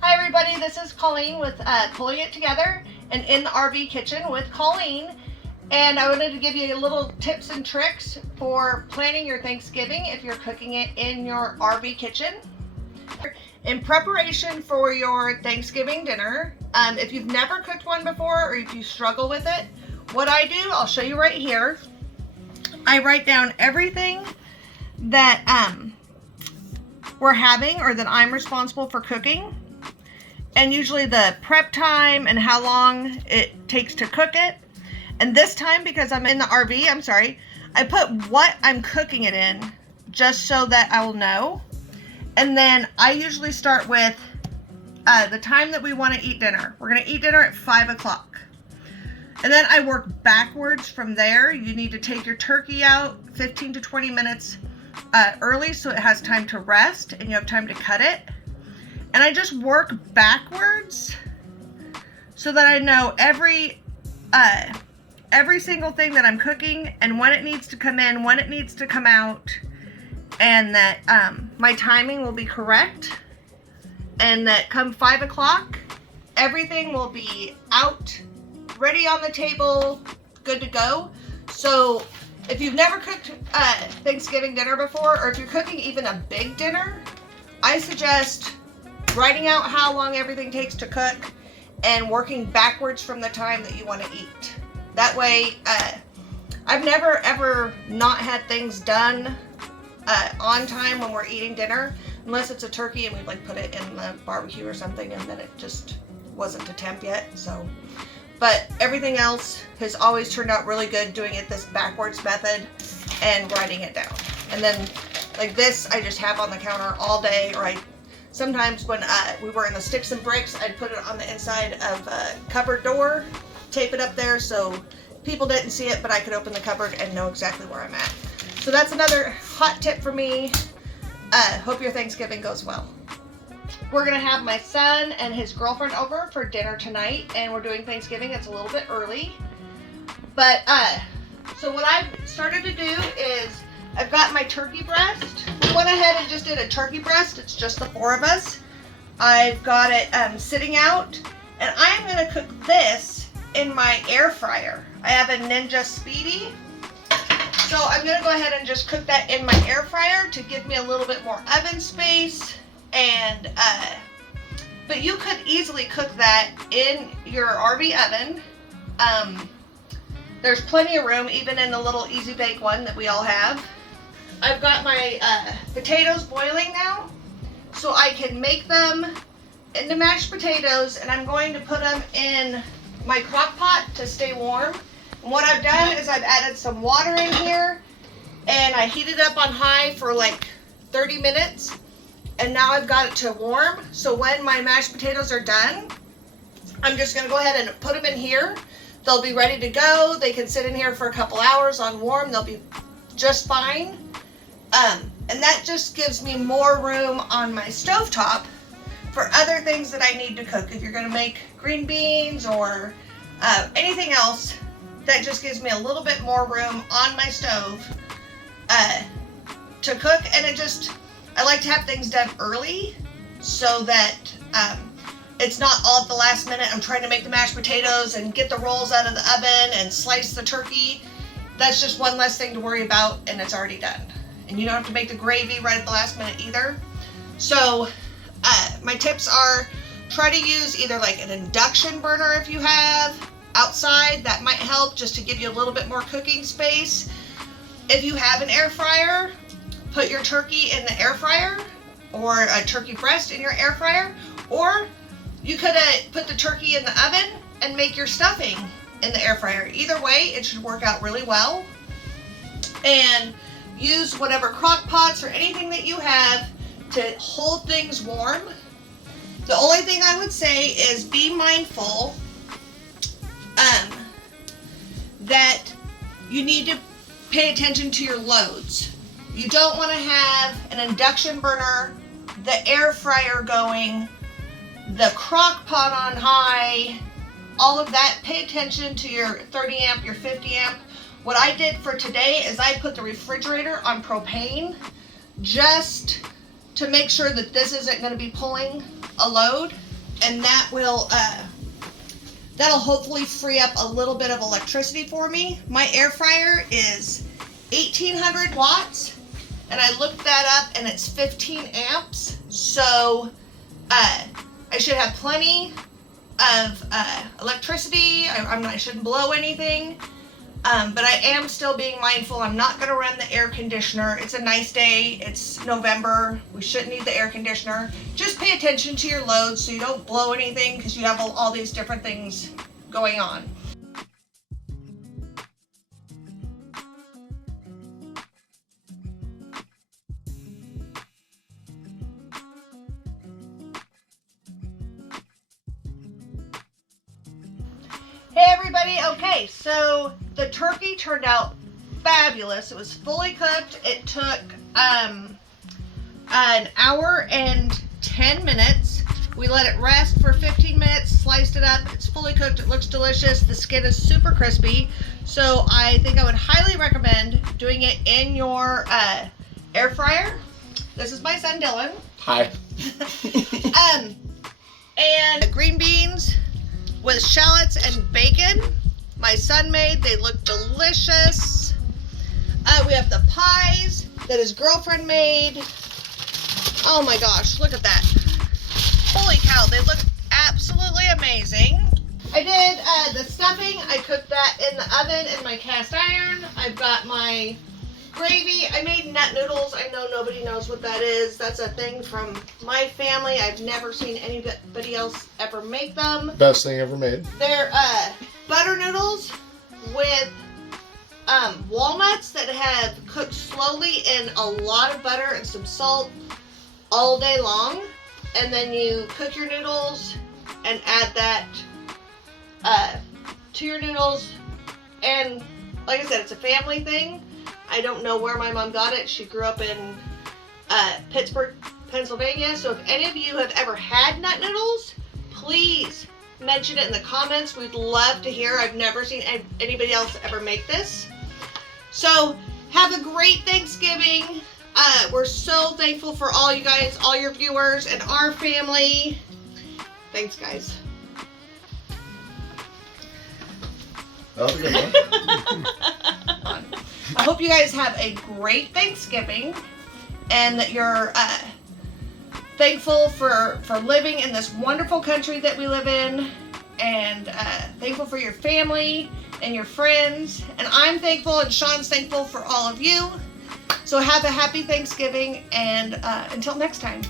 Hi everybody, this is Colleen with Pulling It Together and in the RV Kitchen with Colleen. And I wanted to give you a little tips and tricks for planning your Thanksgiving if you're cooking it in your RV kitchen. In preparation for your Thanksgiving dinner, if you've never cooked one before or if you struggle with it, what I do, I'll show you right here. I write down everything that we're having or that I'm responsible for cooking, and usually the prep time and how long it takes to cook it. And this time, because I'm in the RV, I put what I'm cooking it in just so that I will know. And then I usually start with the time that we want to eat dinner. We're going to eat dinner at 5 o'clock. And then I work backwards from there. You need to take your turkey out 15 to 20 minutes early so it has time to rest and you have time to cut it. And I just work backwards so that I know every single thing that I'm cooking and when it needs to come in, when it needs to come out, and that my timing will be correct, and that come 5 o'clock, everything will be out, ready on the table, good to go. So if you've never cooked Thanksgiving dinner before, or if you're cooking even a big dinner, I suggest writing out how long everything takes to cook and working backwards from the time that you want to eat. That way, I've never ever not had things done on time when we're eating dinner, unless it's a turkey and we like put it in the barbecue or something and then it just wasn't to temp yet. So, but everything else has always turned out really good doing it this backwards method and writing it down. And then like this, I just have on the counter all day, or sometimes when we were in the sticks and bricks, I'd put it on the inside of a cupboard door, tape it up there so people didn't see it, but I could open the cupboard and know exactly where I'm at. So that's another hot tip for me. Hope your Thanksgiving goes well. We're gonna have my son and his girlfriend over for dinner tonight, and we're doing Thanksgiving. It's a little bit early, but so what I've started to do is I've got my turkey breast. We went ahead and just did a turkey breast. It's just the 4 of us. I've got it sitting out, and I'm gonna cook this in my air fryer. I have a Ninja Speedy, so I'm gonna go ahead and just cook that in my air fryer to give me a little bit more oven space. And but you could easily cook that in your RV oven. There's plenty of room, even in the little Easy Bake one that we all have. I've got my potatoes boiling now, so I can make them into mashed potatoes, and I'm going to put them in my crock pot to stay warm. And what I've done is I've added some water in here, and I heated up on high for like 30 minutes. And now I've got it to warm, so when my mashed potatoes are done, I'm just gonna go ahead and put them in here. They'll be ready to go. They can sit in here for a couple hours on warm. They'll be just fine. And that just gives me more room on my stovetop for other things that I need to cook. If you're gonna make green beans or anything else, that just gives me a little bit more room on my stove to cook. And I like to have things done early so that it's not all at the last minute. I'm trying to make the mashed potatoes and get the rolls out of the oven and slice the turkey. That's just one less thing to worry about, and it's already done. And you don't have to make the gravy right at the last minute either. So my tips are, try to use either like an induction burner if you have outside. That might help just to give you a little bit more cooking space. If you have an air fryer, put your turkey in the air fryer, or a turkey breast in your air fryer, or you could put the turkey in the oven and make your stuffing in the air fryer. Either way, it should work out really well. And use whatever crock pots or anything that you have to hold things warm. The only thing I would say is be mindful that you need to pay attention to your loads. You don't want to have an induction burner, the air fryer going, the crock pot on high, all of that. Pay attention to your 30 amp, your 50 amp. What I did for today is I put the refrigerator on propane just to make sure that this isn't going to be pulling a load. and that will that'll hopefully free up a little bit of electricity for me. My air fryer is 1800 watts, and I looked that up, and it's 15 amps. So I should have plenty of electricity. I shouldn't blow anything. But I am still being mindful. I'm not going to run the air conditioner. It's a nice day. It's November. We shouldn't need the air conditioner. Just pay attention to your load so you don't blow anything, because you have all these different things going on. Hey everybody, okay, so the turkey turned out fabulous. It was fully cooked. It took an hour and 10 minutes. We let it rest for 15 minutes, sliced it up. It's fully cooked. It looks delicious. The skin is super crispy. So I think I would highly recommend doing it in your air fryer. This is my son Dylan. Hi. And green beans with shallots and bacon. My son made. They look delicious. We have the pies that his girlfriend made. Oh my gosh, look at that. Holy cow, they look absolutely amazing. I did the stuffing. I cooked that in the oven in my cast iron. I've got my gravy. I made nut noodles. I know nobody knows what that is. That's a thing from my family. I've never seen anybody else ever make them. Best thing ever made. They're butter noodles with walnuts that have cooked slowly in a lot of butter and some salt all day long. And then you cook your noodles and add that to your noodles. And like I said, it's a family thing. I don't know where my mom got it. She grew up in Pittsburgh, Pennsylvania. So if any of you have ever had nut noodles, please mention it in the comments. We'd love to hear. I've never seen anybody else ever make this. So have a great Thanksgiving. We're so thankful for all you guys, all your viewers, and our family. Thanks, guys. That was a good one. I hope you guys have a great Thanksgiving, and that you're thankful for living in this wonderful country that we live in, and thankful for your family and your friends. And I'm thankful, and Sean's thankful for all of you. So have a happy Thanksgiving, and until next time.